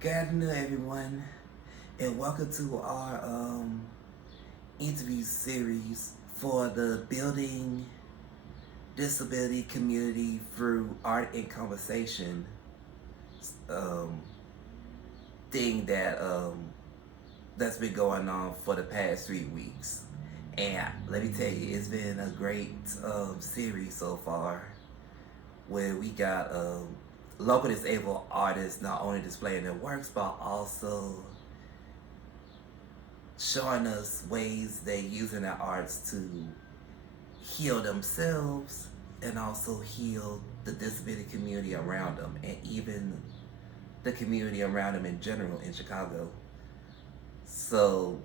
Good afternoon, everyone, and welcome to our interview series for the Building Disability Community through Art and Conversation um, thing that's been going on for the past 3 weeks. And let me tell you, it's been a great series so far, where we got local disabled artists not only displaying their works but also showing us ways they're using their arts to heal themselves and also heal the disability community around them and even the community around them in general in Chicago. So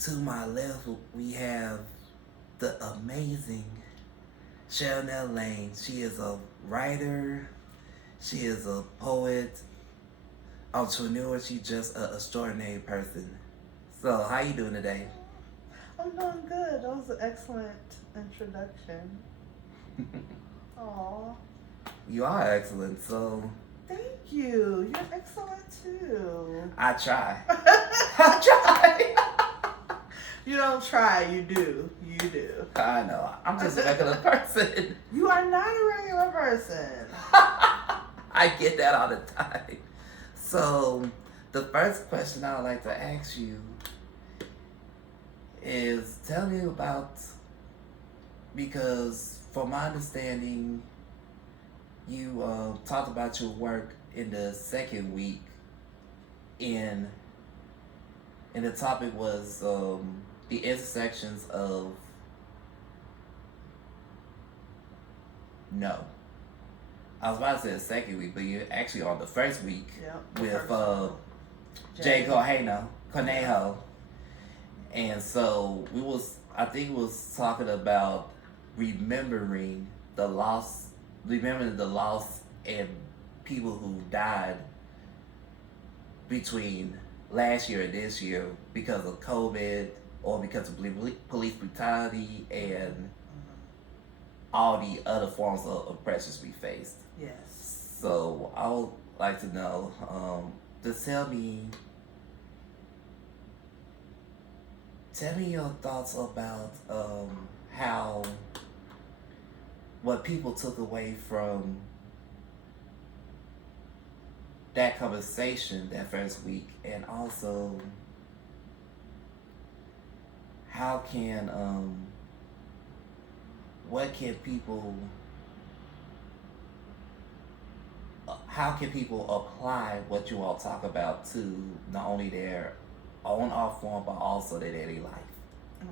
to my left we have the amazing Cherlnell Lane. She is a writer, she is a poet, entrepreneur, she's just an extraordinary person. So how you doing today? I'm doing good. That was an excellent introduction. Aw, You are excellent, so thank you. You're excellent too. I try. I try. You don't try, you do. You do. I know. I'm just a regular person. You are not a regular person. I get that all the time. So the first question I would like to ask you is tell me about, because from my understanding you talked about your work in the second week in and the topic was the intersections of no. I was about to say the second week, but you're actually on the first week Yep. with Jay Cornejo. And so I think we was talking about remembering the loss and people who died between last year and this year because of COVID or because of police brutality and all the other forms of oppressions we faced. Yes. So I would like to know, just tell me your thoughts about how what people took away from that conversation that first week, and also how can how can people apply what you all talk about to not only their own art form but also their daily life?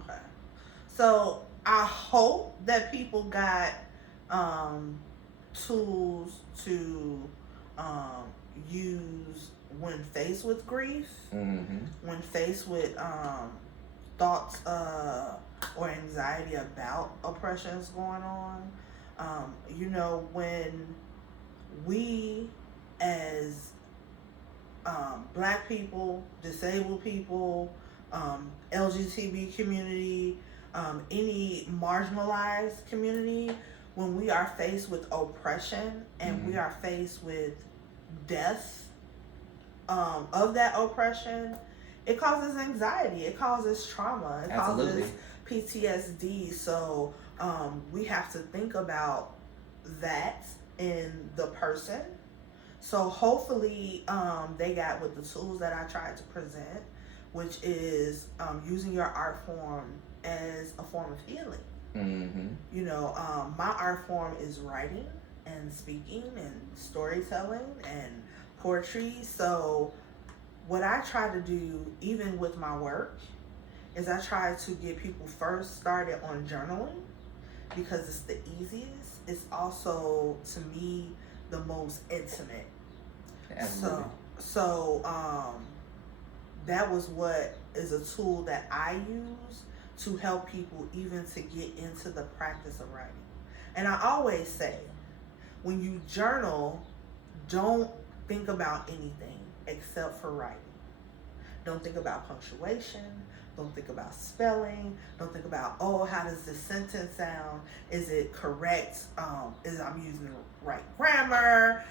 Okay. So I hope that people got tools to use when faced with grief, Mm-hmm. when faced with thoughts or anxiety about oppressions going on. When we as black people, disabled people, LGBT community, any marginalized community, when we are faced with oppression and we are faced with death of that oppression, it causes anxiety, it causes trauma, it Absolutely. causes PTSD. So we have to think about that in the person. So hopefully they got with the tools that I tried to present, which is using your art form as a form of healing. Mm-hmm. My art form is writing and speaking and storytelling and poetry. So what I try to do, even with my work, is I try to get people first started on journaling because it's the easiest. It's also, to me, the most intimate. Absolutely. So that was what is a tool that I use to help people even to get into the practice of writing. And I always say, when you journal, don't think about anything except for writing. Don't think about punctuation. Don't think about spelling. Don't think about, oh, how does this sentence sound? Is it correct? Is I'm using the right grammar?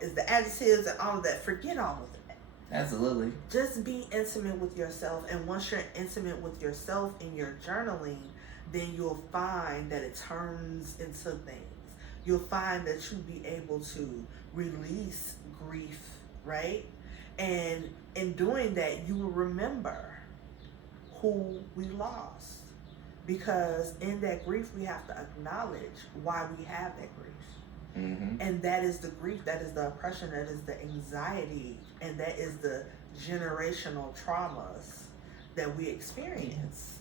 Is the adjectives and all of that. Forget all of that. Absolutely. Just be intimate with yourself. And once you're intimate with yourself in your journaling, then you'll find that it turns into things. You'll find that you'll be able to release grief, right? And in doing that, you will remember who we lost. Because in that grief, we have to acknowledge why we have that grief. Mm-hmm. And that is the grief, that is the oppression, that is the anxiety, and that is the generational traumas that we experience.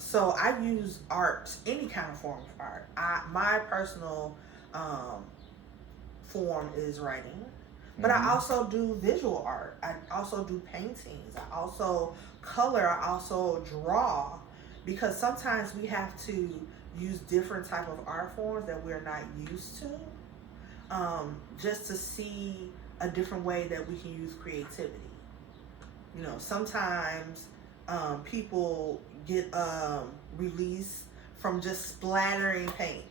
So I use art, any kind of form of art. My personal form is writing, but I also do visual art. I also do paintings. I also color. I also draw, because sometimes we have to use different type of art forms that we're not used to, just to see a different way that we can use creativity. Sometimes people get release from just splattering paint,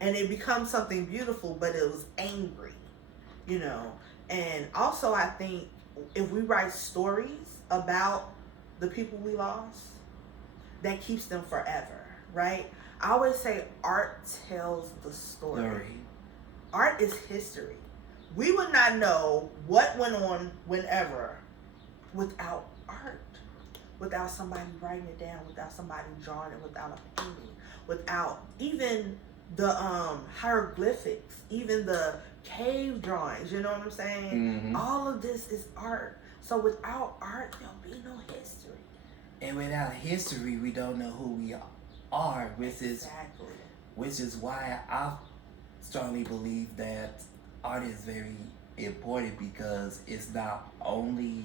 and it becomes something beautiful, but it was angry, And also, I think if we write stories about the people we lost, that keeps them forever, right? I always say art tells the story. Art is history. We would not know what went on whenever without art, without somebody writing it down, without somebody drawing it, without a painting, without even the hieroglyphics, even the cave drawings, you know what I'm saying? Mm-hmm. All of this is art. So without art, there'll be no history. And without history, we don't know who we are, which is why I strongly believe that art is very important, because it's not only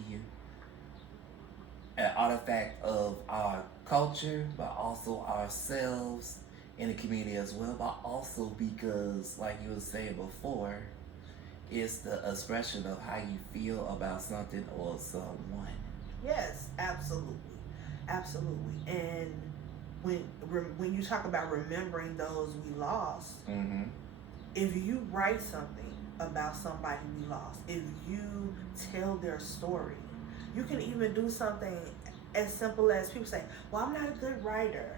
an artifact of our culture, but also ourselves in the community as well, but also because, like you were saying before, it's the expression of how you feel about something or someone. Yes, absolutely. And when you talk about remembering those we lost, if you write something about somebody we lost, if you tell their story, you can even do something as simple as people say, well, I'm not a good writer.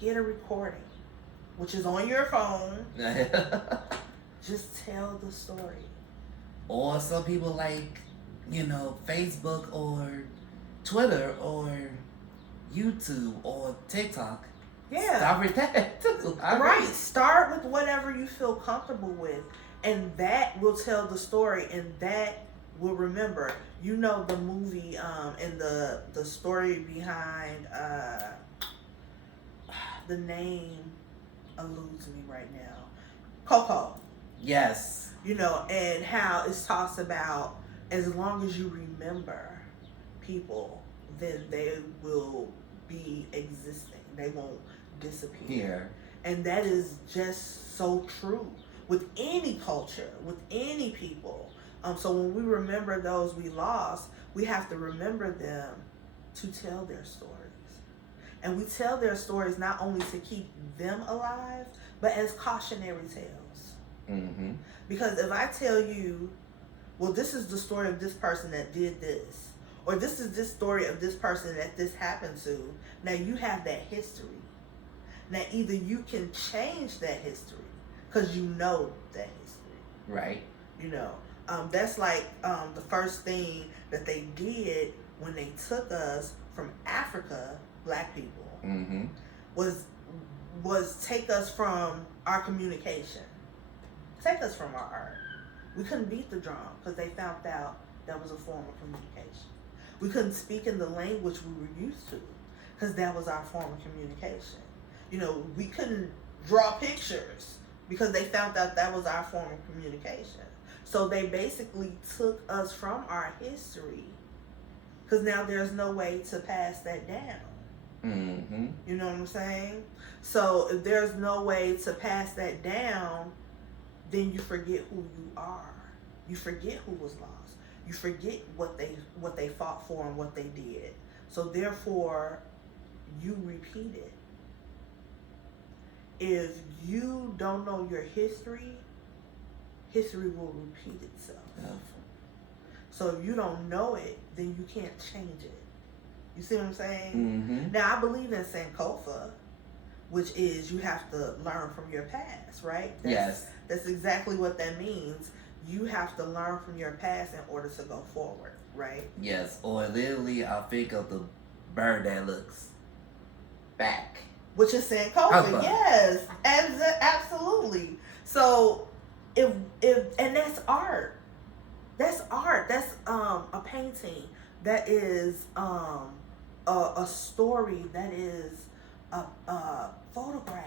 Get a recording, which is on your phone. Just tell the story. Or some people like, Facebook or Twitter or YouTube or TikTok. Yeah. Start with that too. Right. Start with whatever you feel comfortable with, and that will tell the story, and that will remember. The movie and the story behind the name eludes me right now. Coco. Yes. And how it talks about, as long as you remember people, then they will be existing. They won't disappear. And that is just so true with any culture, with any people. So when we remember those we lost, we have to remember them to tell their stories. And we tell their stories not only to keep them alive, but as cautionary tales. Mm-hmm. Because if I tell you, well, this is the story of this person that did this, or this is this story of this person that this happened to, now you have that history. Now either you can change that history, because you know that history. Right. That's like the first thing that they did when they took us from Africa, Black people, was take us from our communication, take us from our art. We couldn't beat the drum because they found out that was a form of communication. We couldn't speak in the language we were used to because that was our form of communication. We couldn't draw pictures because they found out that was our form of communication. So they basically took us from our history, because now there's no way to pass that down. Mm-hmm. You know what I'm saying? So if there's no way to pass that down, then you forget who you are. You forget who was lost. you forget what they fought for and what they did. So therefore, you repeat it. If you don't know your history, history will repeat itself. Yeah. So if you don't know it, then you can't change it. You see what I'm saying? Mm-hmm. Now, I believe in Sankofa, which is you have to learn from your past, right? Yes. That's exactly what that means. You have to learn from your past in order to go forward, right? Yes, or literally I think of the bird that looks back. Which is Sankofa, yes. Absolutely. So if and that's art. That's art. That's a painting. That is a story. That is a photograph.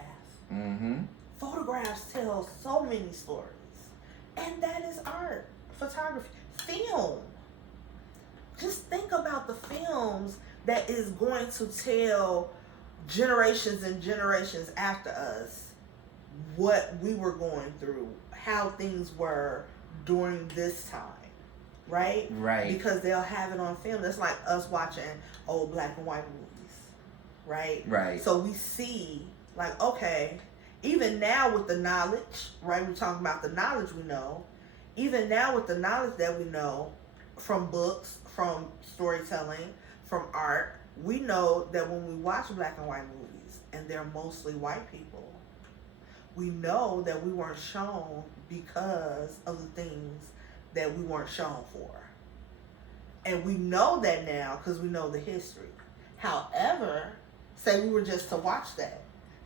Mm-hmm. Photographs tell so many stories. And that is art. Photography. Film. Just think about the films that is going to tell generations and generations after us what we were going through, how things were during this time. Right? Right. Because they'll have it on film. That's like us watching old black and white movies. Right? Right. So we see, like, okay, even now with the knowledge, right? We're talking about the knowledge we know. Even now with the knowledge that we know from books, from storytelling, from art, we know that when we watch black and white movies, and they're mostly white people, we know that we weren't shown because of the things that we weren't shown for. And we know that now because we know the history. However, say we were just to watch that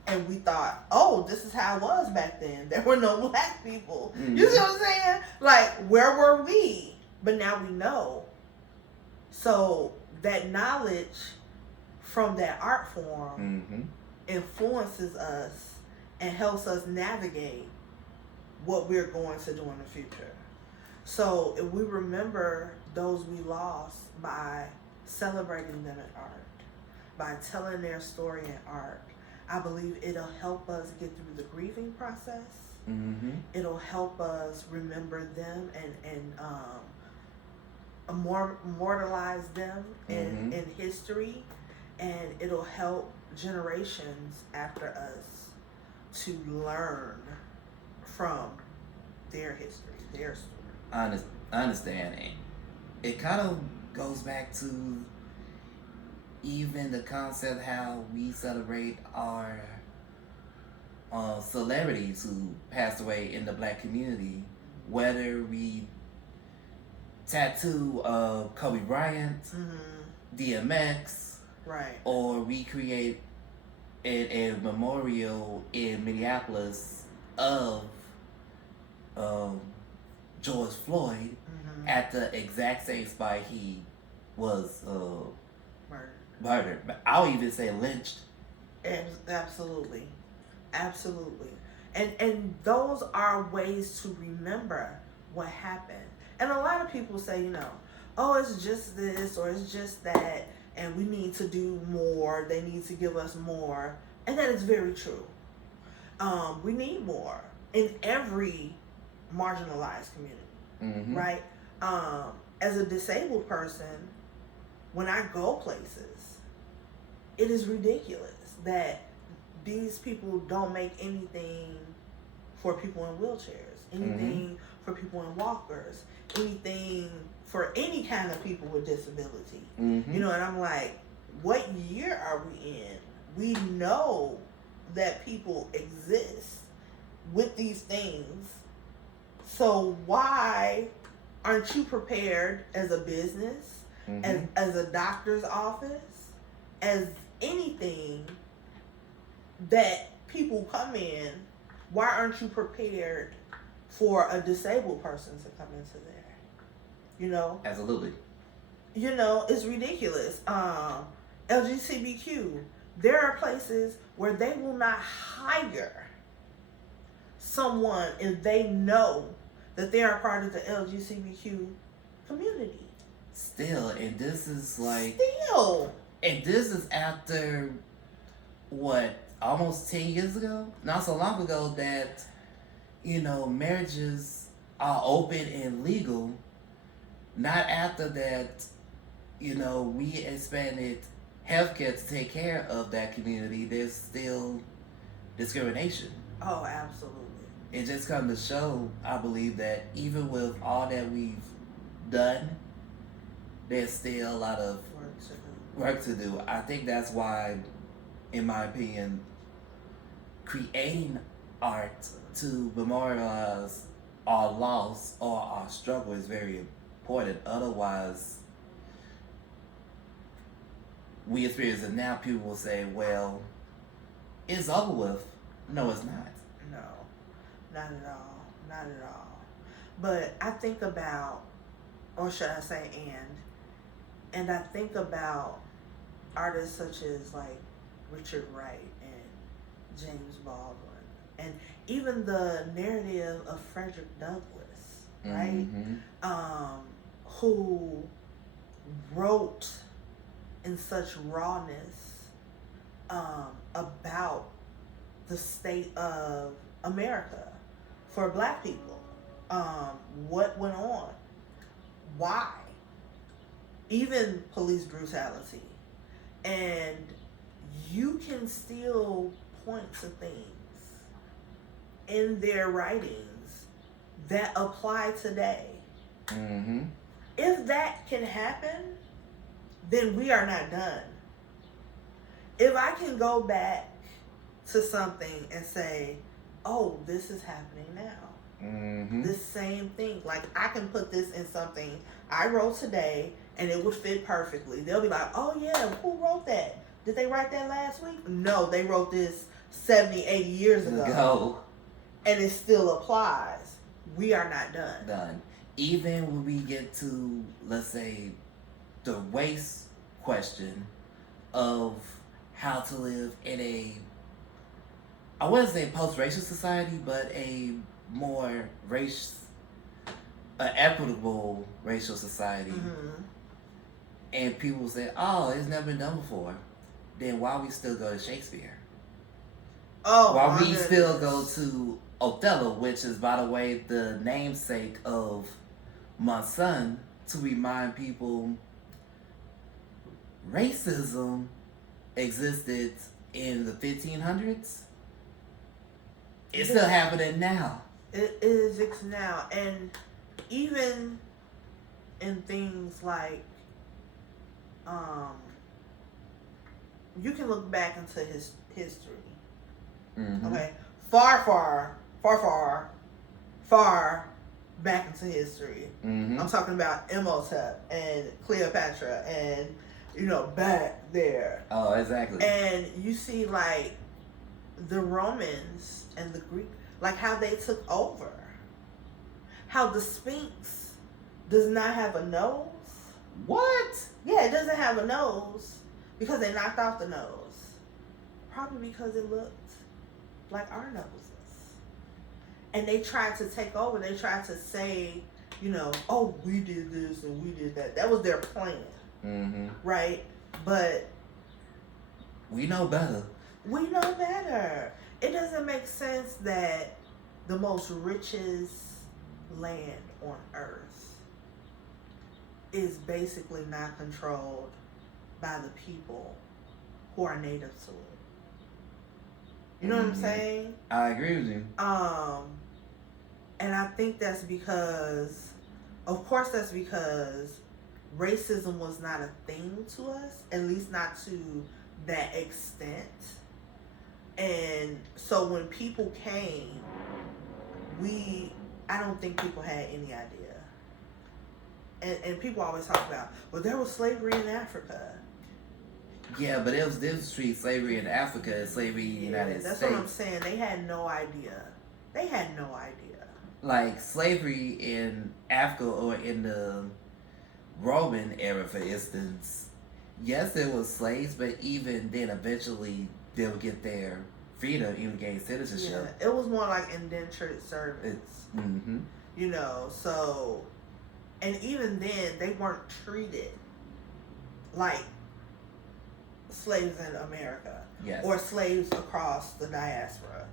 and we thought, oh, this is how it was back then. There were no black people. Mm-hmm. You see what I'm saying? Like, where were we? But now we know. So that knowledge from that art form mm-hmm. influences us and helps us navigate what we're going to do in the future. So if we remember those we lost by celebrating them in art, by telling their story in art, I believe it'll help us get through the grieving process. Mm-hmm. It'll help us remember them and immortalize them in history, and it'll help generations after us to learn from their history, their story. I understand. It kind of goes back to even the concept how we celebrate our celebrities who passed away in the black community, whether we tattoo Kobe Bryant, DMX, right, or we create a memorial in Minneapolis of George Floyd at the exact same spot he was murdered. I'll even say lynched. Absolutely. And those are ways to remember what happened. And a lot of people say, oh, it's just this or it's just that, and we need to do more. They need to give us more. And that is very true. We need more in every marginalized community, right? As a disabled person, when I go places, it is ridiculous that these people don't make anything for people in wheelchairs, anything for people in walkers, anything for any kind of people with disability. And I'm like, what year are we in? We know that people exist with these things. So why aren't you prepared as a business, as a doctor's office, as anything that people come in? Why aren't you prepared for a disabled person to come into there? Absolutely. It's ridiculous. LGBTQ, there are places where they will not hire someone if they know that they are part of the LGBTQ community. Still, and this is like... And this is after, almost 10 years ago? Not so long ago that, marriages are open and legal, not after that, we expanded healthcare to take care of that community, there's still discrimination. Oh, absolutely. It just comes to show, I believe, that even with all that we've done, there's still a lot of work to do. I think that's why, in my opinion, creating art to memorialize our loss or our struggle is very important. Otherwise, we experience it now. People will say, well, it's over with. No, it's not. No, not at all. Not at all. But I think about, or should I say and I think about artists such as like Richard Wright and James Baldwin, and even the narrative of Frederick Douglass, right? Mm-hmm. Who wrote in such rawness about the state of America for Black people. What went on? Why? Even police brutality. And you can still point to things in their writings that apply today. Mm-hmm. If that can happen, then we are not done. If I can go back to something and say, oh, this is happening now. Mm-hmm. This same thing. Like, I can put this in something I wrote today and it would fit perfectly. They'll be like, oh yeah, who wrote that? Did they write that last week? No, they wrote this 70, 80 years ago. And it still applies. We are not done. Done. Even when we get to, let's say, the race question of how to live in a, I wouldn't say post-racial society, but a more equitable racial society. Mm-hmm. And people say, oh, it's never been done before. Then why we still go to Shakespeare? Oh, why we still go to Othello, which is, by the way, the namesake of my son, to remind people racism existed in the 1500s. It's still happening now. It exists now. And even in things like, you can look back into his history. Mm-hmm. Okay? Far back into history. Mm-hmm. I'm talking about Imhotep and Cleopatra and, back there. Oh, exactly. And you see, like, the Romans and the Greek, like how they took over. How the Sphinx does not have a nose. What? Yeah, it doesn't have a nose because they knocked off the nose. Probably because it looked like our noses. And they tried to take over. They tried to say, oh, we did this and we did that. That was their plan. Mm-hmm. Right? But we know better. We know better. It doesn't make sense that the most richest land on earth is basically not controlled by the people who are native to it. You know what I'm saying? I agree with you. And I think that's because racism was not a thing to us, at least not to that extent. And so when people came, I don't think people had any idea. And people always talk about, well, there was slavery in Africa. Yeah, but it was different between slavery in Africa and slavery in the United States. That's what I'm saying. They had no idea. Like slavery in Africa or in the Roman era, for instance, yes, there was slaves, but even then, eventually, they would get their freedom, even gain citizenship. Yeah, it was more like indentured servants. Mm-hmm. So, and even then, they weren't treated like slaves in America. Yes. Or slaves across the diaspora.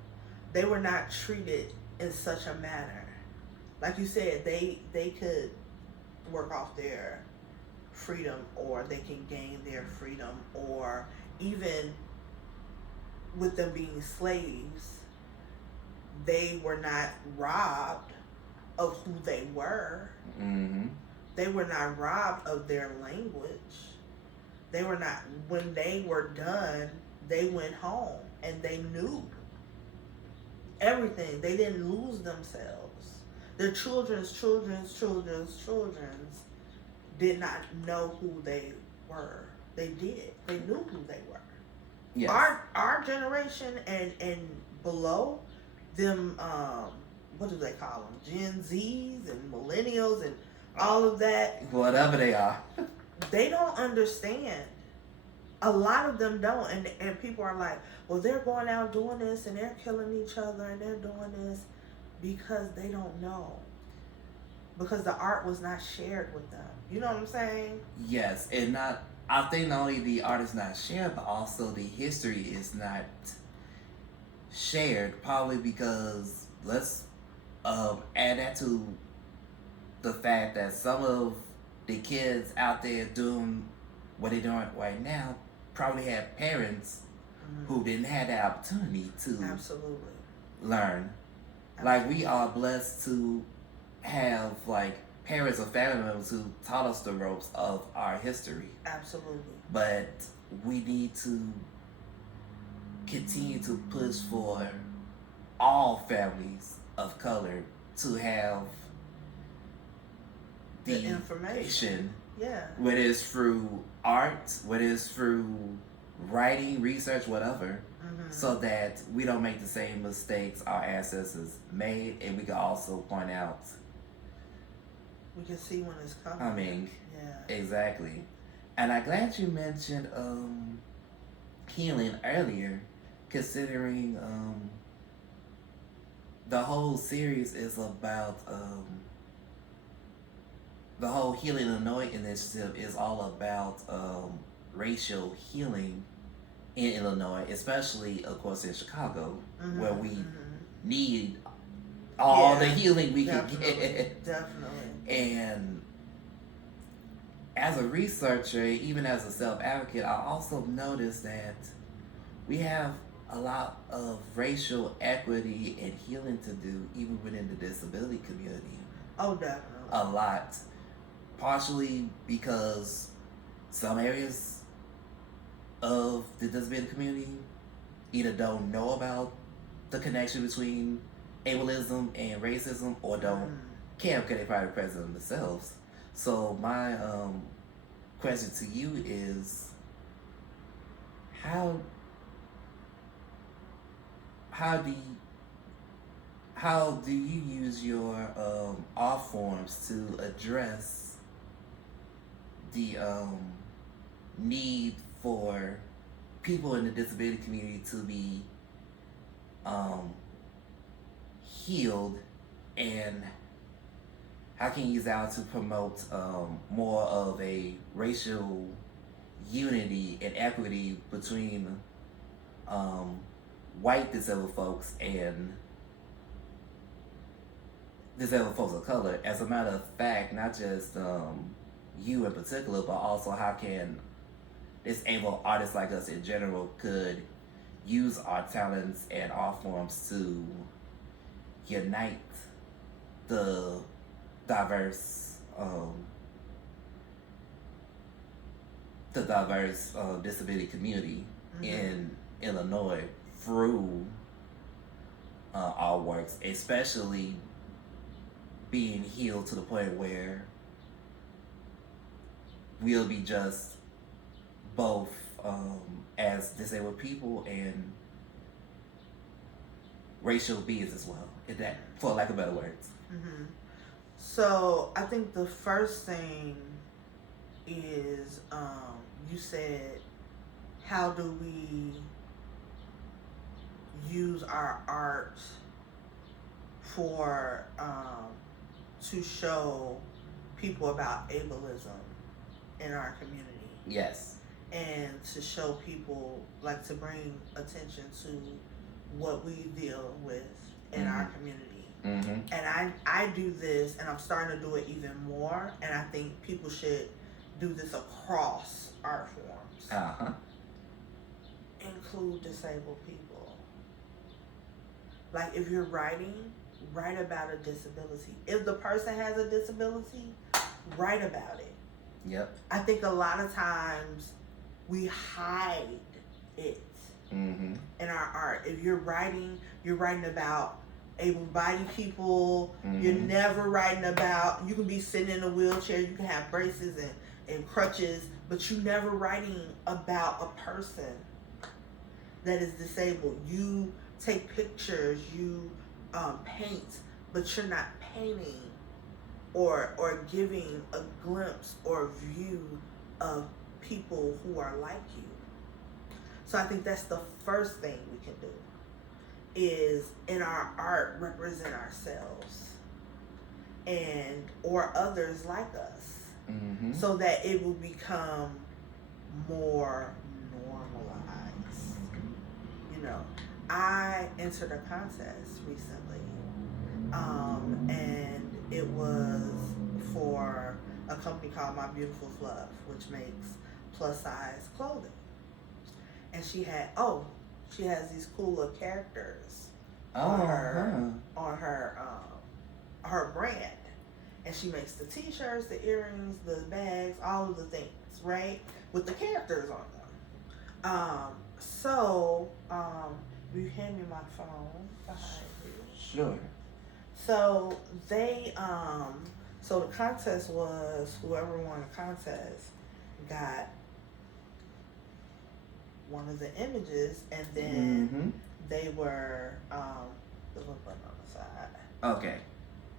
They were not treated in such a manner. Like you said, they could work off their freedom, or they can gain their freedom, or even with them being slaves, they were not robbed of who they were. Mm-hmm. They were not robbed of their language. They were not, when they were done, they went home and they knew everything. They didn't lose themselves. Their children's did not know who they were. They did. They knew who they were. Yes. Our generation and below them, what do they call them? Gen Zs and millennials and all of that. Whatever they are. They don't understand. A lot of them don't, and people are like, well, they're going out doing this and they're killing each other and they're doing this because they don't know. Because the art was not shared with them. You know what I'm saying? Yes, and I think not only the art is not shared, but also the history is not shared. Probably because let's add that to the fact that some of the kids out there doing what they're doing right now probably had parents who didn't have the opportunity to Absolutely. learn. Absolutely. Like, we are blessed to have like parents or family members who taught us the ropes of our history. Absolutely. But we need to continue to push for all families of color to have the information. Yeah. Whether it's through art, whether it's through writing, research, whatever, so that we don't make the same mistakes our ancestors made, and we can also point out. We can see when it's coming. I mean, yeah. Exactly. And I'm glad you mentioned healing earlier, considering the whole series is about the whole Healing Illinois initiative is all about racial healing in Illinois, especially, of course, in Chicago, where we need all the healing we can get. Definitely. And as a researcher, even as a self-advocate, I also noticed that we have a lot of racial equity and healing to do, even within the disability community. Oh, definitely. A lot. Partially because some areas of the disability community either don't know about the connection between ableism and racism, or don't care because they're probably present themselves. So my question to you is, how do you use your art forms to address the need for people in the disability community to be healed, and how can you use that to promote more of a racial unity and equity between white disabled folks and disabled folks of color? As a matter of fact, not just you in particular, but also how can disabled artists like us in general could use our talents and art forms to unite the diverse disability community in Illinois through our works, especially being healed to the point where we'll be just both as disabled people and racial beings as well, if that, for lack of better words. So I think the first thing is, you said, how do we use our art for to show people about ableism in our community? Yes. And to show people, like, to bring attention to what we deal with in our community. Mm-hmm. And I do this, and I'm starting to do it even more, and I think people should do this across art forms. Uh-huh. Include disabled people. Like, if you're writing, write about a disability. If the person has a disability, write about it. Yep. I think a lot of times we hide it Mm-hmm. in our art. If you're writing about able-bodied people. Mm-hmm. You're never writing about, you can be sitting in a wheelchair, you can have braces and crutches, but you're never writing about a person that is disabled. You take pictures, you paint, but you're not painting or giving a glimpse or view of people who are like you. So I think that's the first thing we can do, is in our art represent ourselves and or others like us, Mm-hmm. so that it will become more normalized. You know, I entered a contest recently, and it was for a company called My Beautiful Fluff, which makes plus size clothing. And she has these cool little characters on her brand, and she makes the t-shirts, the earrings, the bags, all of the things, right, with the characters on them. So you hand me my phone behind you. Sure. So they so the contest was, whoever won the contest got one of the images, and then Mm-hmm. they were the little button on the side. Okay.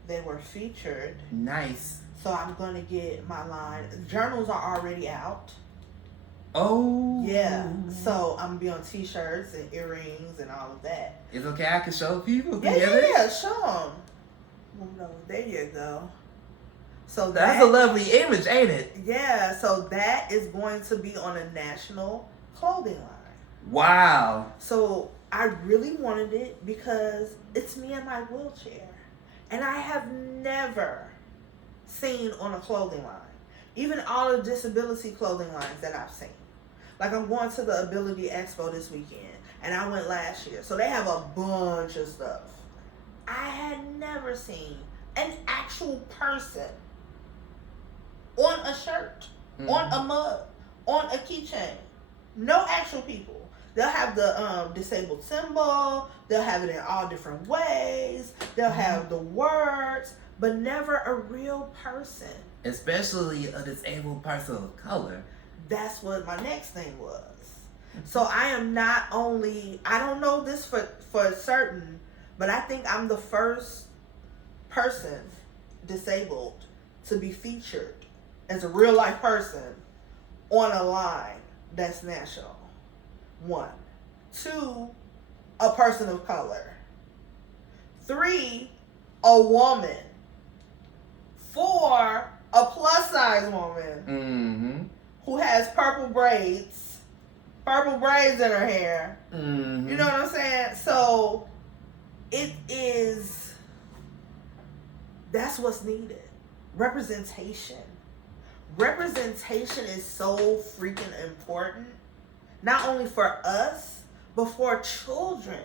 They were featured. Nice. So I'm gonna get my line. Journals are already out. Oh. Yeah. So I'm gonna be on t-shirts and earrings and all of that. It's okay. I can show people. Yeah. Show them. Move over. There you go. So That's a lovely image, ain't it? Yeah. So that is going to be on a national clothing line. Wow. So I really wanted it because it's me in my wheelchair, and I have never seen on a clothing line, even all the disability clothing lines that I've seen. Like, I'm going to the Ability Expo this weekend, and I went last year, so they have a bunch of stuff. I had never seen an actual person on a shirt, on a mug, on a keychain. No actual people. They'll have the disabled symbol. They'll have it in all different ways. They'll have the words, but never a real person. Especially a disabled person of color. That's what my next thing was. So I am not only, I don't know this for certain, but I think I'm the first person disabled to be featured as a real life person on a line that's national. 1. 2, a person of color. 3, a woman. 4, a plus size woman. Mm-hmm. Who has purple braids in her hair. Mm-hmm. You know what I'm saying? So that's what's needed. Representation is so freaking important, not only for us, but for children.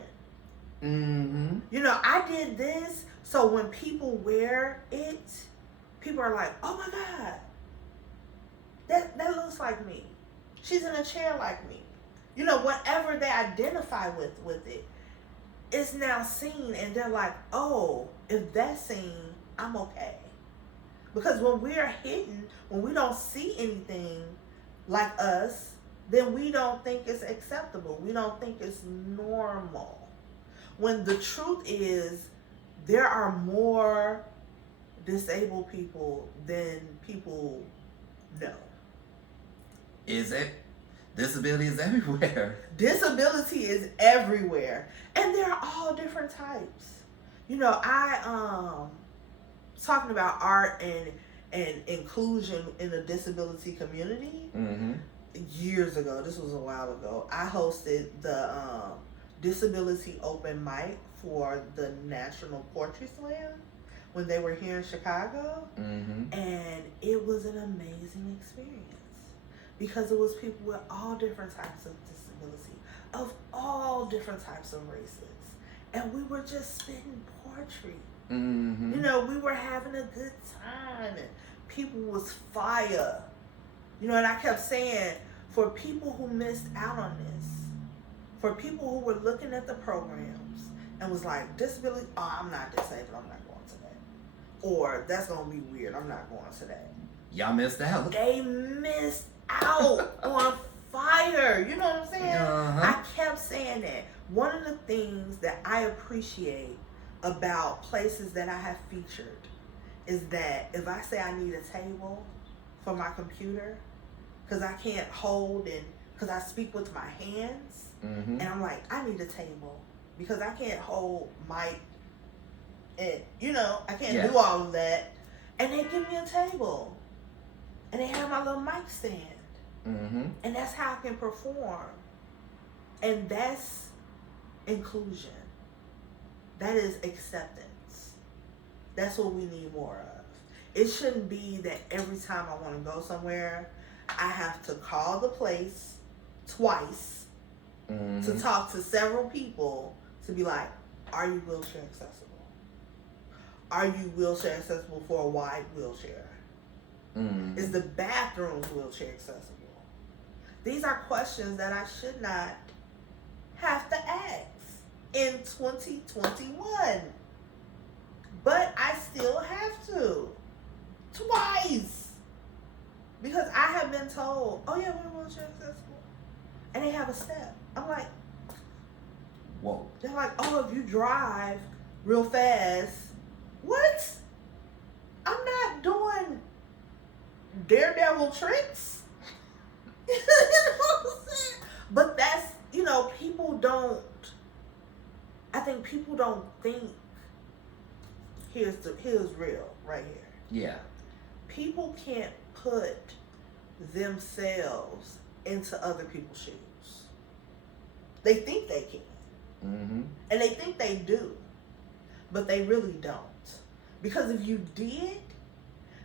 Mm-hmm. You know, I did this, so when people wear it, people are like, oh my God, that looks like me. She's in a chair like me. You know, whatever they identify with it, it's now seen, and they're like, oh, if that's seen, I'm okay. Because when we're hidden, when we don't see anything like us, then we don't think it's acceptable. We don't think it's normal. When the truth is, there are more disabled people than people know. Is it? Disability is everywhere. Disability is everywhere. And they're all different types. You know, I talking about art and inclusion in the disability community. Mm-hmm. Years ago, this was a while ago, I hosted the disability open mic for the National Poetry Slam when they were here in Chicago. And it was an amazing experience because it was people with all different types of disability, of all different types of races. And we were just spitting poetry. You know, we were having a good time and people was fire. You know, and I kept saying, for people who missed out on this, for people who were looking at the programs and was like, disability, oh, I'm not disabled, I'm not going to that. Or, that's going to be weird, I'm not going to that. Y'all missed out. They missed out on fire. You know what I'm saying? I kept saying that. One of the things that I appreciate about places that I have featured is that if I say I need a table for my computer, because I can't hold and because I speak with my hands, and I'm like, I need a table because I can't hold mic and, you know, I can't do all of that. And they give me a table and they have my little mic stand. And that's how I can perform. And that's inclusion. That is acceptance. That's what we need more of. It shouldn't be that every time I want to go somewhere, I have to call the place twice to talk to several people to be like, are you wheelchair accessible? Are you wheelchair accessible for a wide wheelchair? Is the bathroom wheelchair accessible? These are questions that I should not have to ask in 2021. But I still have to. Twice. Because I have been told, oh yeah, we're wheelchair accessible. And they have a step. I'm like, whoa. They're like, oh, if you drive real fast, what? I'm not doing daredevil tricks. You know what I'm saying? But that's, you know, I think people don't think, here's real right here. Yeah. People can't put themselves into other people's shoes. They think they can. And they think they do. But they really don't. Because if you did,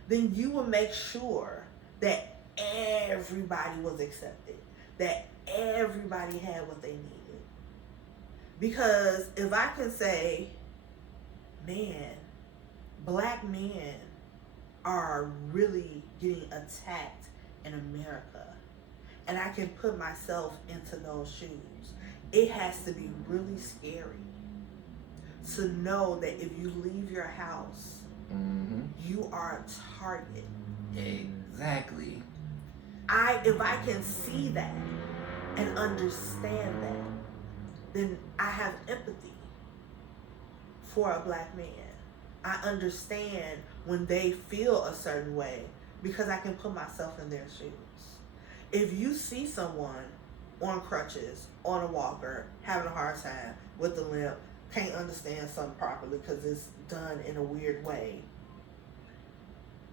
then you would make sure that everybody was accepted. That everybody had what they needed. Because if I can say, man, black men are really getting attacked in America, and I can put myself into those shoes, it has to be really scary to know that if you leave your house, you are a target. Exactly. If I can see that and understand that, then I have empathy for a black man. I understand when they feel a certain way because I can put myself in their shoes. If you see someone on crutches, on a walker, having a hard time with a limp, can't understand something properly because it's done in a weird way,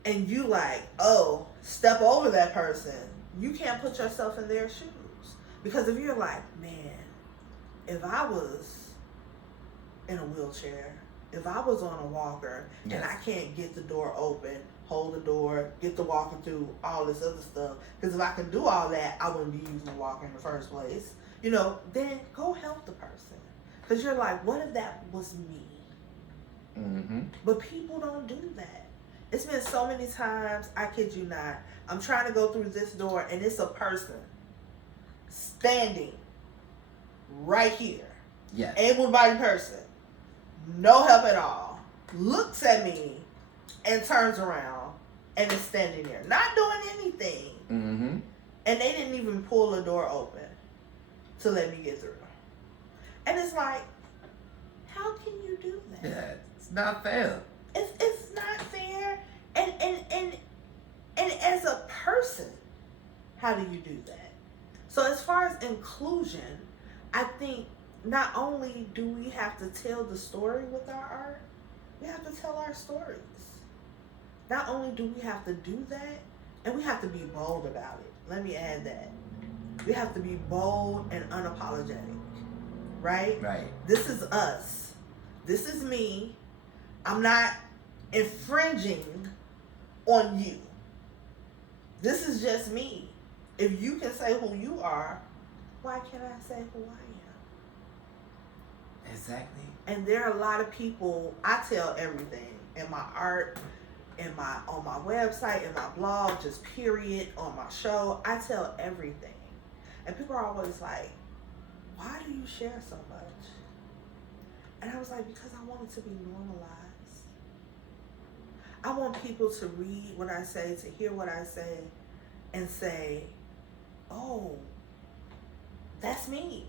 and you like, oh, step over that person, you can't put yourself in their shoes. Because if you're like, man, if I was in a wheelchair, if I was on a walker, and I can't get the door open, hold the door, get the walker through, all this other stuff, because if I can do all that, I wouldn't be using a walker in the first place, you know, then go help the person. Because you're like, what if that was me? But people don't do that. It's been so many times, I kid you not, I'm trying to go through this door and it's a person standing right here. Yes. Able-bodied person. No help at all. Looks at me and turns around and is standing there. Not doing anything. And they didn't even pull the door open to let me get through. And it's like, how can you do that? Yeah, it's not fair. It's not fair. And as a person, how do you do that? So as far as inclusion, I think not only do we have to tell the story with our art, we have to tell our stories. Not only do we have to do that, and we have to be bold about it. Let me add that. We have to be bold and unapologetic. Right? Right. This is us. This is me. I'm not infringing on you. This is just me. If you can say who you are, why can't I say who I am? Exactly. And there are a lot of people, I tell everything in my art, on my website, in my blog, just period, on my show. I tell everything. And people are always like, why do you share so much? And I was like, because I want it to be normalized. I want people to read what I say, to hear what I say, and say, oh, that's me.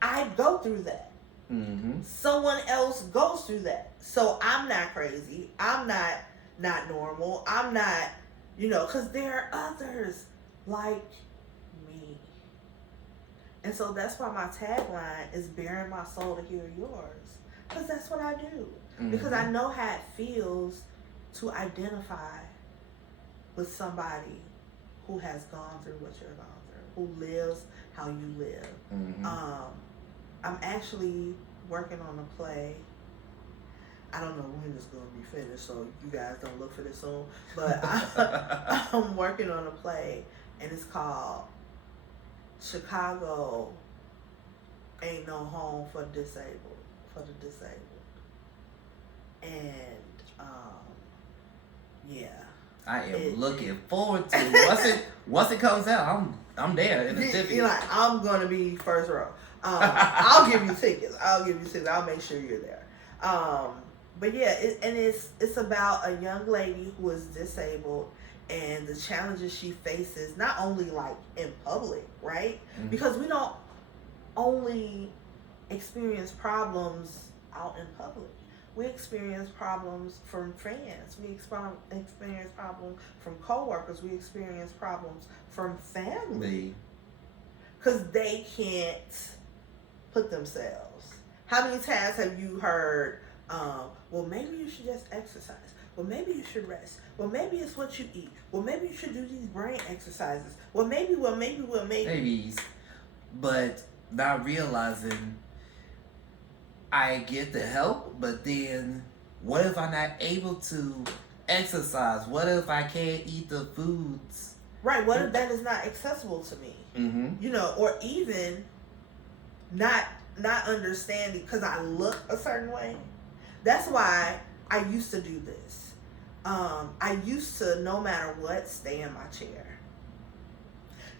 I go through that. Mm-hmm. Someone else goes through that. So I'm not crazy. I'm not normal. I'm not, because there are others like me. And so that's why my tagline is bearing my soul to hear yours. Because that's what I do. Mm-hmm. Because I know how it feels to identify with somebody who has gone through what you're gone through, who lives how you live. Mm-hmm. I'm actually working on a play. I don't know when it's going to be finished, so you guys don't look for this soon. But I'm working on a play, and it's called Chicago Ain't No Home for the Disabled. And yeah, I am looking forward to it. Once it comes out, I'm there in the ticket. You're like, I'm gonna be first row. I'll give you tickets. I'll make sure you're there. But yeah, it's about a young lady who is disabled and the challenges she faces, not only like in public, right? Mm-hmm. Because we don't only experience problems out in public. We experience problems from friends. We experience problems from coworkers. We experience problems from family. Because they can't put themselves. How many times have you heard, well, maybe you should just exercise. Well, maybe you should rest. Well, maybe it's what you eat. Well, maybe you should do these brain exercises. Well, maybe. Maybe. But not realizing I get the help, but then what if I'm not able to exercise? What if I can't eat the foods? Right, what if that is not accessible to me? Mm-hmm. Or even not understanding because I look a certain way. That's why I used to do this. I used to, no matter what, stay in my chair.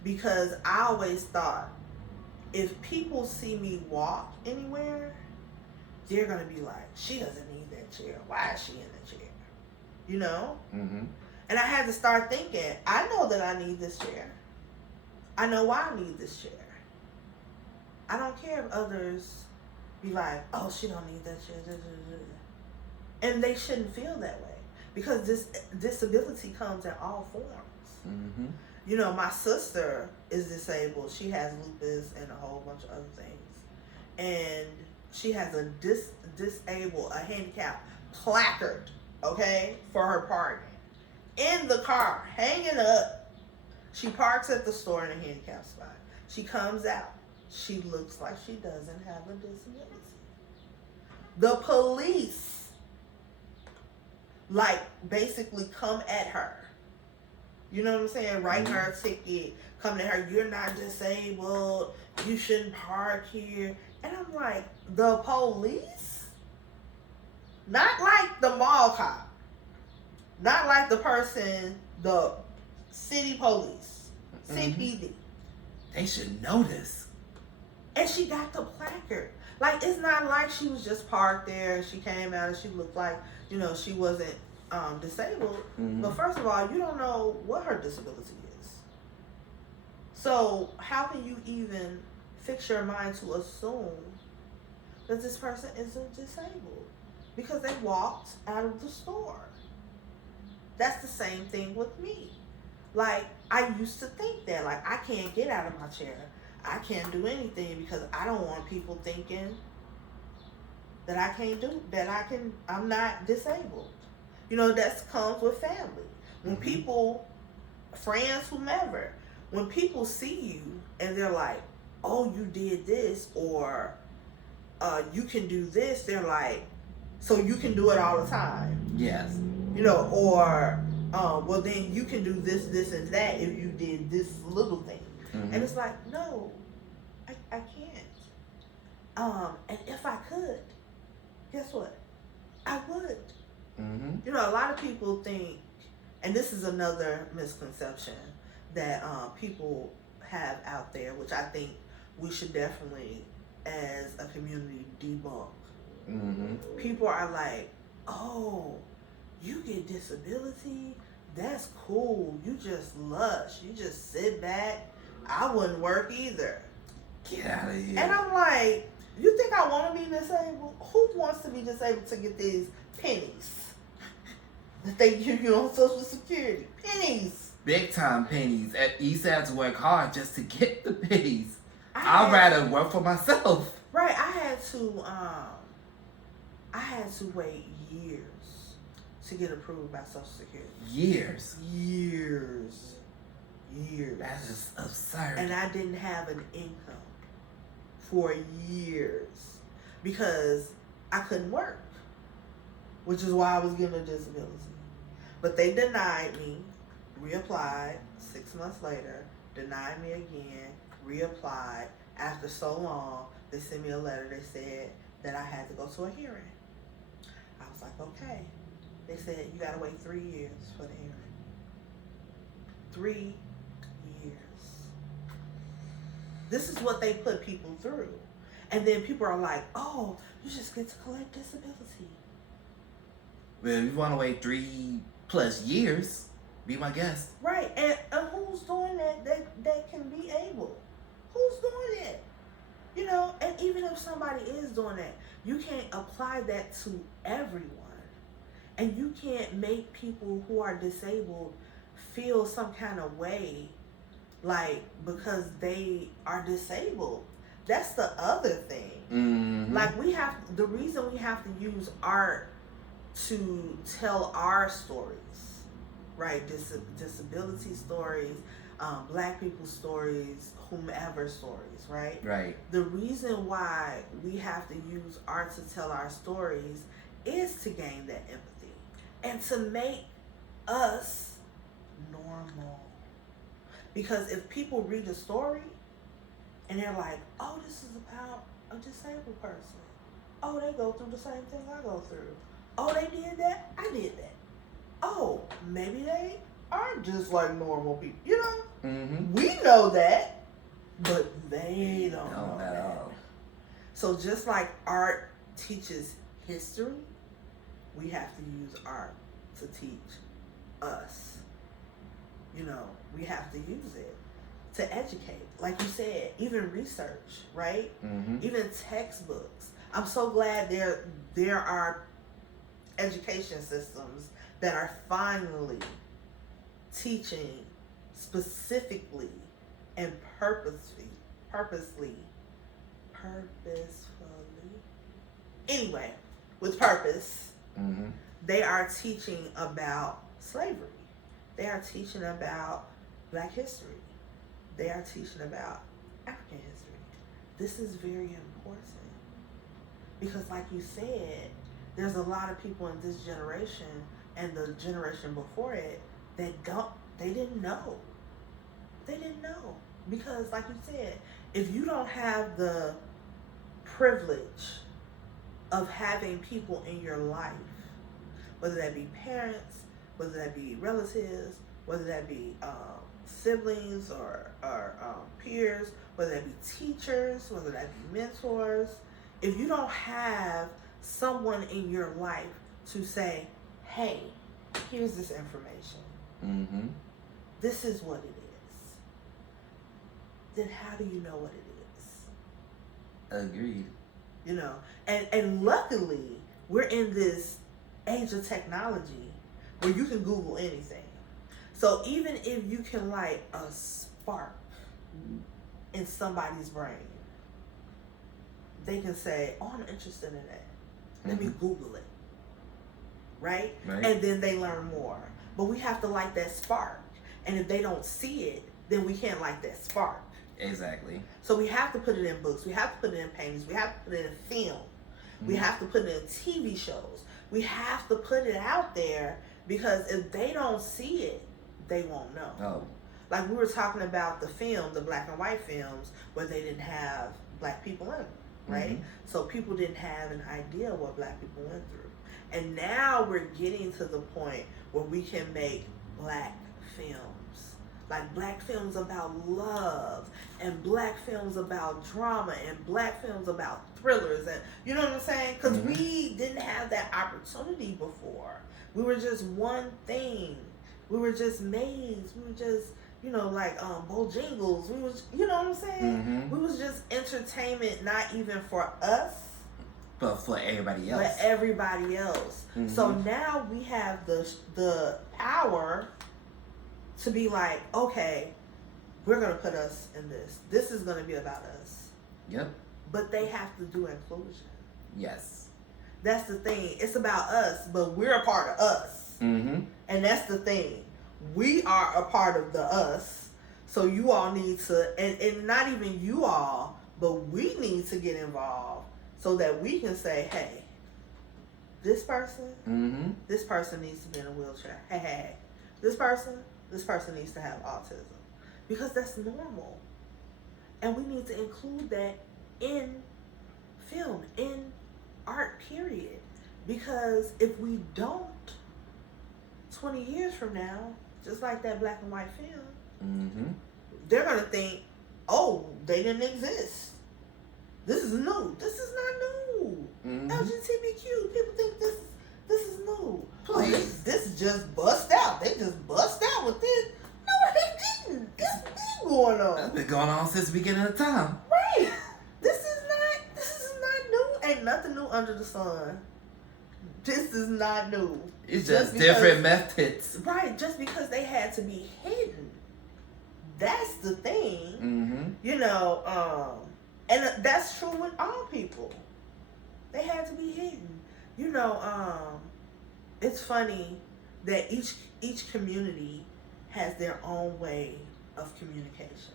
Because I always thought, if people see me walk anywhere, they're going to be like, she doesn't need that chair. Why is she in the chair? Mm-hmm. And I had to start thinking, I know that I need this chair. I know why I need this chair. I don't care if others be like, oh, she don't need that chair. And they shouldn't feel that way. Because this disability comes in all forms. Mm-hmm. My sister is disabled. She has lupus and a whole bunch of other things. And she has a handicap placard, okay, for her parking. In the car, hanging up. She parks at the store in a handicap spot. She comes out. She looks like she doesn't have a disability. The police, basically come at her. You know what I'm saying? Writing her a ticket, coming at her, you're not disabled, you shouldn't park here. And I'm like, the police? Not like the mall cop. Not like the person, the city police, CPD. They should know this. And she got the placard. It's not like she was just parked there and she came out and she looked like, she wasn't disabled. Mm-hmm. But first of all, you don't know what her disability is. So how can you even fix your mind to assume that this person isn't disabled? Because they walked out of the store. That's the same thing with me. I used to think that, I can't get out of my chair. I can't do anything because I don't want people thinking that I'm not disabled. That comes with family. When people, friends, whomever, when people see you and they're like, oh, you did this, or you can do this, they're like, so you can do it all the time. Yes. Or well, then you can do this, this, and that if you did this little thing. Mm-hmm. And it's like, no, I can't. And if I could, guess what? I would. Mm-hmm. A lot of people think, and this is another misconception that people have out there, which I think we should definitely, as a community, debunk. Mm-hmm. People are like, oh, you get disability? That's cool. You just lush. You just sit back. I wouldn't work either. Get out of here. And I'm like, you think I want to be disabled? Who wants to be disabled to get these pennies that they give you on Social Security? Pennies. Big time pennies. You used to have to work hard just to get the pennies. I'd rather work for myself. Right. I had to wait years to get approved by Social Security. Years. That's just absurd. And I didn't have an income for years because I couldn't work, which is why I was given a disability. But they denied me, reapplied 6 months later, denied me again, reapplied. After so long, they sent me a letter. They said that I had to go to a hearing. I was like, okay. They said, you gotta wait 3 years for the hearing. 3 years. This is what they put people through. And then people are like, oh, you just get to collect disability. Well, if you want to wait 3+ years, be my guest. Right. And who's doing that can be able? Who's doing it? And even if somebody is doing that, you can't apply that to everyone. And you can't make people who are disabled feel some kind of way, like, because they are disabled. That's the other thing. Mm-hmm. Like, the reason we have to use art to tell our stories, right? Disability stories, Black people's stories, whomever stories, right? Right. The reason why we have to use art to tell our stories is to gain that empathy and to make us normal. Because if people read the story and they're like, oh, this is about a disabled person. Oh, they go through the same thing I go through. Oh, they did that? I did that. Oh, maybe they aren't just like normal people. Mm-hmm. We know that, but they don't know at that. all. So just like art teaches history, we have to use art to teach us. We have to use it to educate. Like you said, even research, right? Mm-hmm. Even textbooks. I'm so glad there are education systems that are finally teaching specifically and purposefully. Anyway, with purpose, Mm-hmm. they are teaching about slavery. They are teaching about Black history. They are teaching about African history. This is very important because, like you said, there's a lot of people in this generation and the generation before it that they didn't know. They didn't know because, like you said, if you don't have the privilege of having people in your life, whether that be parents, whether that be relatives, whether that be siblings or peers, whether that be teachers, whether that be mentors, if you don't have someone in your life to say, hey, here's this information. Mm-hmm. This is what it is. Then how do you know what it is? Agreed. And luckily, we're in this age of technology where you can Google anything. So even if you can light a spark in somebody's brain, they can say, oh, I'm interested in that. Let me Google it. Right? And then they learn more. But we have to light that spark. And if they don't see it, then we can't light that spark. Exactly. So we have to put it in books. We have to put it in paintings. We have to put it in film. We have to put it in TV shows. We have to put it out there, because if they don't see it, they won't know. Oh. Like we were talking about the film, the black and white films, where they didn't have black people in them, right? Mm-hmm. So people didn't have an idea what black people went through. And now we're getting to the point where we can make black films. Like black films about love, and black films about drama, and black films about thrillers, and you know what I'm saying? Because we didn't have that opportunity before. We were just one thing. We were just maids. We were just, you know, like Bojangles. We was, you know what I'm saying? We was just entertainment, not even for us, but for everybody else. But everybody else. So now we have the power to be like, okay, we're going to put us in this. This is going to be about us. Yep. But they have to do inclusion. Yes. That's the thing. It's about us, but we're a part of us. And that's the thing. We are a part of the us. So you all need to, and not even you all, but we need to get involved so that we can say, hey, this person needs to be in a wheelchair. Hey, this person needs to have autism, because that's normal, and we need to include that in film, in art, period. Because if we don't, 20 years from now, just like that black and white film, they're gonna think, oh, they didn't exist. This is new. This is not new. LGBTQ, people think this is new. Please. This just bust out. They just bust out with this. No, they didn't. This been going on. That's been going on since the beginning of time. Right. This is not new. Ain't nothing new under the sun. This is not new. It's just different methods. Right, just because they had to be hidden. That's the thing. You know, and that's true with all people. They had to be hidden. You know, it's funny that each community has their own way of communication,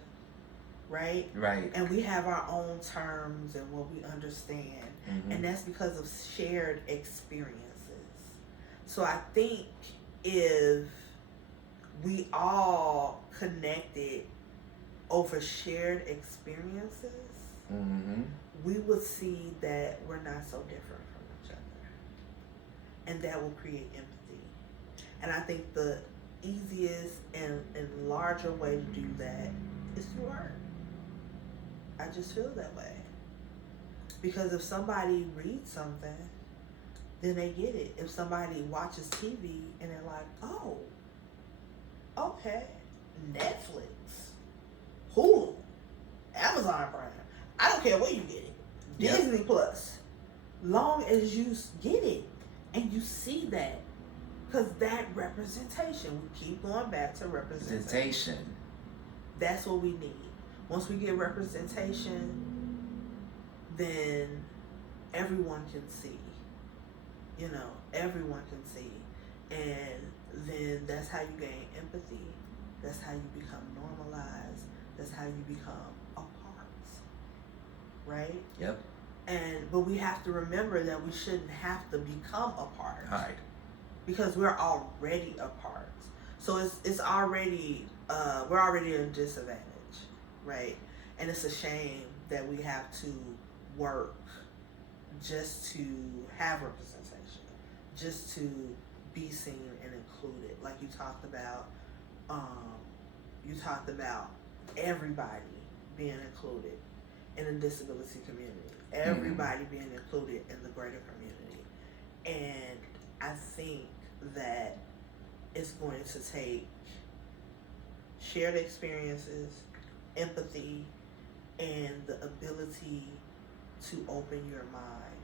right? Right. And we have our own terms and what we understand, and that's because of shared experiences. So I think if we all connected over shared experiences, we would see that we're not so different from each other. And that will create empathy. And I think the easiest and larger way to do that is through art. I just feel that way. Because if somebody reads something, then they get it. If somebody watches TV and they're like, oh, okay, Netflix, Hulu, Amazon Prime, I don't care where you get it, Disney Plus, long as you get it and you see that, because that representation, we keep going back to representation. That's what we need. Once we get representation, then everyone can see. You know, everyone can see. And then that's how you gain empathy. That's how you become normalized. That's how you become a part. Right? Yep. But we have to remember that we shouldn't have to become a part. Right. Because we're already a part. So it's already, we're already at a disadvantage. Right? And it's a shame that we have to work just to have representation, just to be seen and included. Like you talked about everybody being included in the disability community, everybody being included in the greater community. And I think that it's going to take shared experiences, empathy, and the ability to open your mind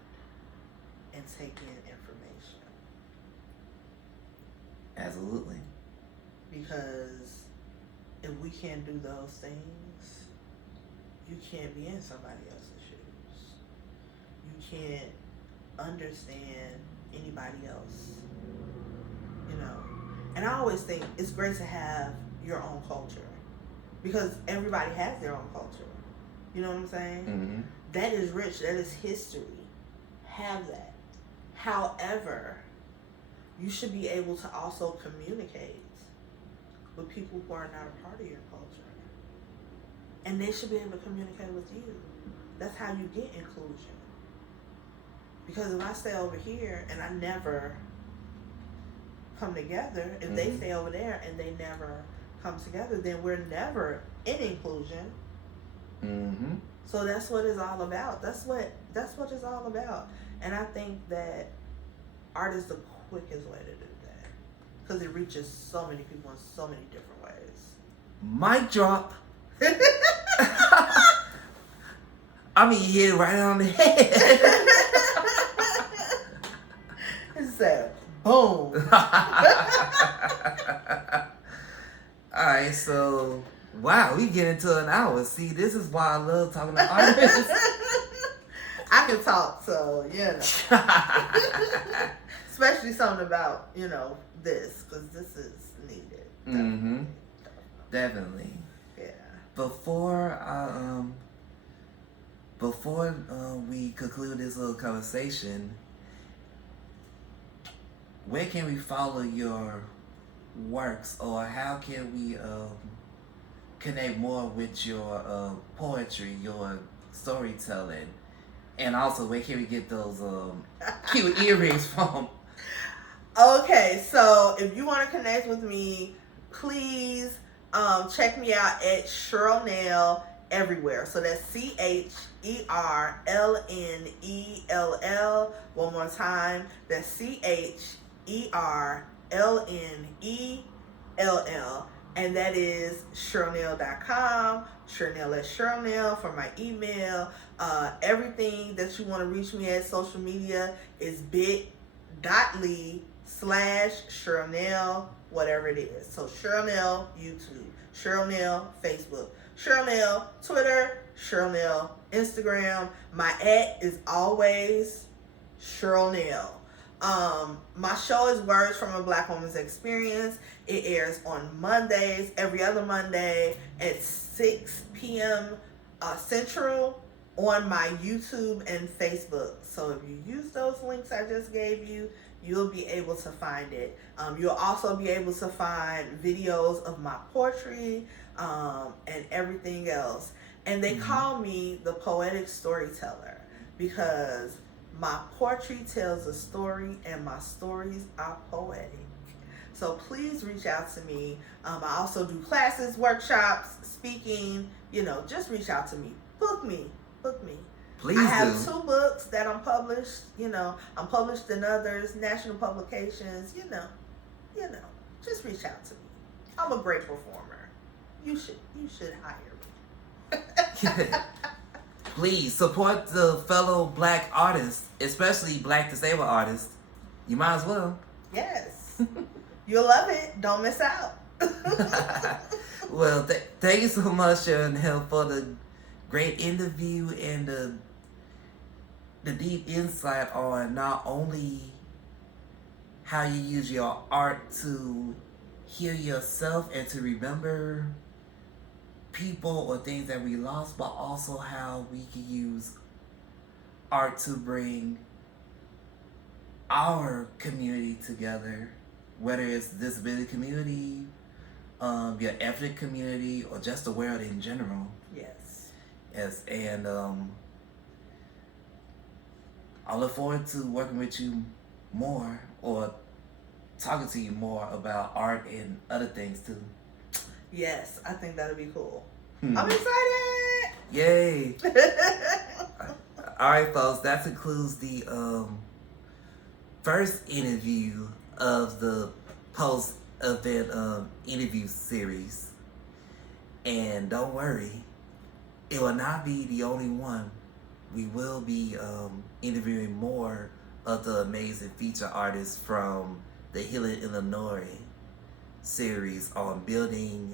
and take in information. Absolutely. Because if we can't do those things, you can't be in somebody else's shoes. You can't understand anybody else. You know, and I always think it's great to have your own culture, because everybody has their own culture. You know what I'm saying? Mm-hmm. That is rich. That is history. Have that. However, you should be able to also communicate with people who are not a part of your culture. And they should be able to communicate with you. That's how you get inclusion. Because if I stay over here and I never come together, if they stay over there and they never come together, then we're never in inclusion. Mm-hmm. So that's what it's all about. That's what it's all about. And I think that art is the quickest way to do that, because it reaches so many people in so many different ways. Mic drop. I mean, you hit it right on the head. It said, boom. Alright, so, wow, we get into an hour. See, this is why I love talking to artists. I can talk, so, you know. Especially something about, you know, this, because this is needed. Mm-hmm. Definitely. Yeah. Before we conclude this little conversation, where can we follow your works, or how can we connect more with your poetry, your storytelling, and also where can we get those cute earrings from? Okay, so if you want to connect with me, please check me out at Cherlnell everywhere. So that's CHERLNELL. One more time. That's CHERLNELL. And that is Cherlnell.com. Cherlnell at Cherlnell for my email. Everything that you want to reach me at social media is bit.ly/Cherlnell, whatever it is. So Cherlnell YouTube, Cherlnell Facebook, Cherlnell Twitter, Cherlnell Instagram. My @ is always Cherlnell. My show is Words from a Black Woman's Experience. It airs on Mondays, every other Monday at 6 p.m. Central on my YouTube and Facebook. So if you use those links I just gave you, you'll be able to find it. You'll also be able to find videos of my poetry and everything else. And they call me the poetic storyteller because my poetry tells a story and my stories are poetic. So please reach out to me. I also do classes, workshops, speaking, just reach out to me. Book me. Please I have do. 2 books that I'm published. I'm published in others, national publications, just reach out to me. I'm a great performer. You should hire me. Please support the fellow Black artists, especially Black disabled artists. You might as well. Yes. You'll love it. Don't miss out. Well, thank you so much, Cherlnell, for the great interview and the deep insight on not only how you use your art to heal yourself and to remember people or things that we lost, but also how we can use art to bring our community together, whether it's the disability community, your ethnic community, or just the world in general. Yes. Yes, and I look forward to working with you more, or talking to you more about art and other things too. Yes, I think that'll be cool. I'm excited! Yay! All right, folks, that concludes the first interview of the post-event interview series. And don't worry, it will not be the only one. We will be interviewing more of the amazing feature artists from the Healing Illinois series on building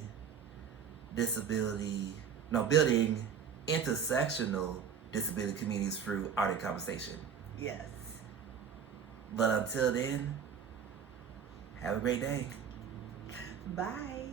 intersectional disability communities through art and conversation. Yes. But until then, have a great day. Bye.